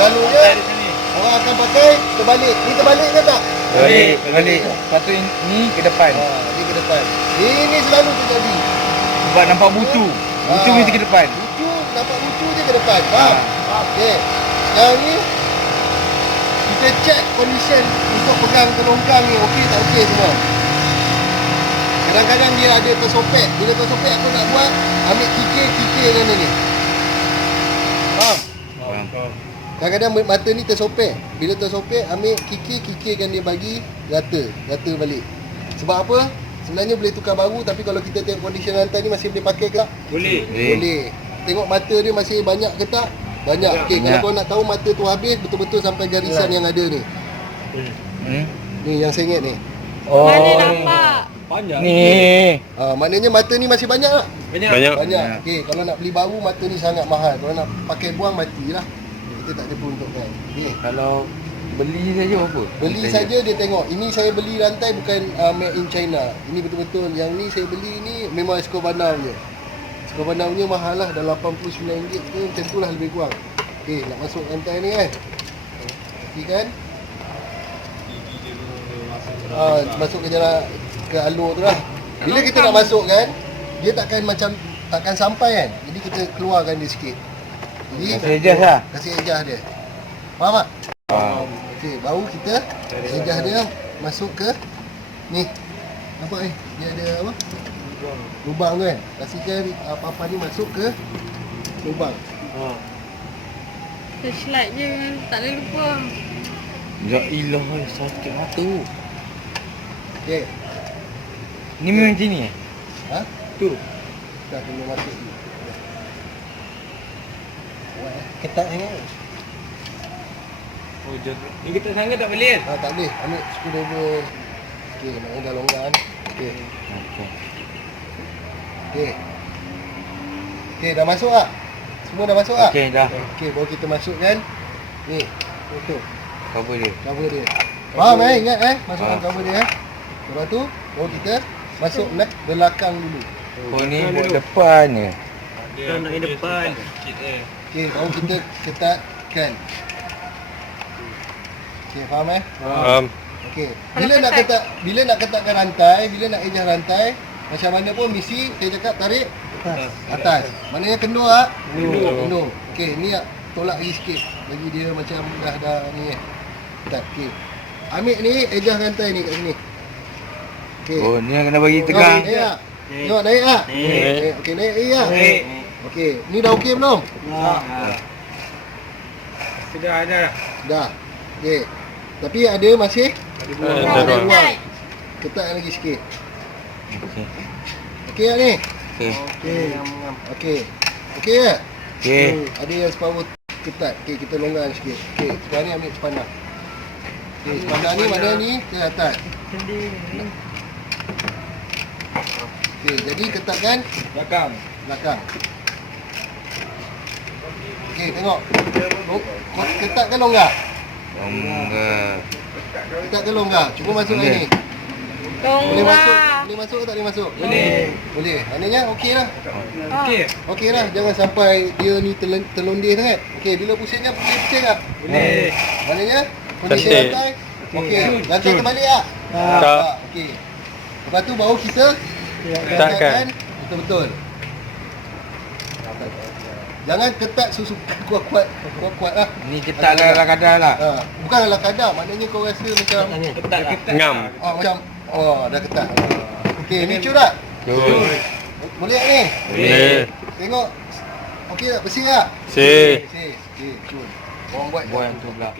Selalunya orang akan pakai terbalik. Ni terbalik ke tak? Terbalik. Lepas tu ni ke depan. Ni ke depan. Ini selalu terjadi. Sebab nampak bucu. Bucu mesti ke depan. Bucu, nampak bucu je ke depan. Faham? Okey. Sekarang ni kita check condition untuk pegang kelongkang ni okey tak okey semua. Kadang-kadang dia ada tersopek. Bila tersopek aku nak buat, ambil kikir kan ni. Faham? Kadang-kadang mata ni tersopek. Bila tersopek, ambil kikirkan dia bagi rata balik. Sebab apa? Sebenarnya boleh tukar baru, tapi kalau kita tengok condition rantai ni masih boleh pakai ke tak? Boleh. Tengok mata dia masih banyak ke tak? Banyak. Okey, kalau kau nak tahu mata tu habis betul-betul sampai garisan yang ada ni. Ni yang sengit ni. Mana nampak? Banyak. Ni. Maknanya mata ni masih banyak tak? Banyak. Okey, kalau nak beli baru mata ni sangat mahal. Kalau nak pakai buang matilah. Kita tak ada peruntukan. Okey. Kalau beli saja apa? Beli saja dia tengok. Ini saya beli rantai bukan made in China. Ini betul-betul yang ni saya beli ni memang Escobanau je. Escobanau nya mahal lah, dah RM89 ke macam tu lah lebih kurang. Okey, nak masuk rantai ni kan. Okey kan? Masuk ke jalan ke alur tu lah. Bila kita nak masuk kan, dia takkan sampai kan. Jadi kita keluarkan dia sikit. Jadi Kasih adjust lah. Kasih adjust dia. Faham tak? Okey, baru kita adjust dia masuk ke ni. Nampak ni? Dia ada apa? Lubang tu kan. Kasihkan apa-apa ni masuk ke lubang. Flashlight je, tak boleh lupa. Ya ilah, sakit mata. Okey. Ni memang macam ni eh? Tu. Dah kena masuk ni. Ketat sangat. Ni kita sangat tak boleh kan? Tak boleh. Ambil screwdriver. Okey, maknanya dah longgar kan. Okey. Okey, dah masuk tak? Semua dah masuk tak? Okey, dah. Okey, baru kita masukkan ni. Tu. Cover dia. Cover dia. Faham ingat masukkan cover dia Lepas tu baru kita masuk belakang dulu. Oh ni buat depan je. Dia nak ke depan. Okey, baru kita ketatkan. Okey, faham Faham. Okey. Bila nak ketatkan rantai, bila nak adjust rantai, macam mana pun mesti saya cakap tarik atas. Maknanya kendur tak? Kendur. Okey, ni tolak lagi sikit. Bagi dia macam dah ni ketat. Okey. Ambil ni adjust rantai ni kat sini. Okey. Oh ni yang kena bagi tegang. Naik tak? Tengok naik tak? Okey, naik lagi tak? Okey, ni dah okey belum? Sudah ada dah. Dah. Okey. Tapi ada masih Ada ruang. Ketat lagi sikit. Okey. Okey tak ni? Okey. Okey. Okey ke? Okey. Ada yang separuh ketat. Okey, kita longgarkan sikit. Okey, sekarang ni ambil sepanah. Okey, sepanah ni mana ni ke atas. Okey, jadi ketatkan Belakang. Okey, tengok. Ketatkan longgar. Ketatkan longgar. Cuba masuk ni. Boleh masuk ke tak boleh masuk? Boleh. Maknanya okey lah. Okey lah. Jangan sampai dia ni terlondeh sangat. Okey, bila pusingnya boleh pusing tak? Boleh. Maknanya kondisi rantai. Okey. Rantai terbalik tak? Tak. Okey. Lepas tu baru kita ketatkan betul-betul. Jangan ketat kuat-kuat lah. Ni ketat lah kadar lah. Bukan ala kadar. Maknanya kau rasa macam Ngam. macam dah ketat. Okey, ni cur tak? Boleh tak ni? Boleh. Tengok. Okey tak? Bersih tak? Bersih. Okey, cur. Orang buat Buat yang tu pula.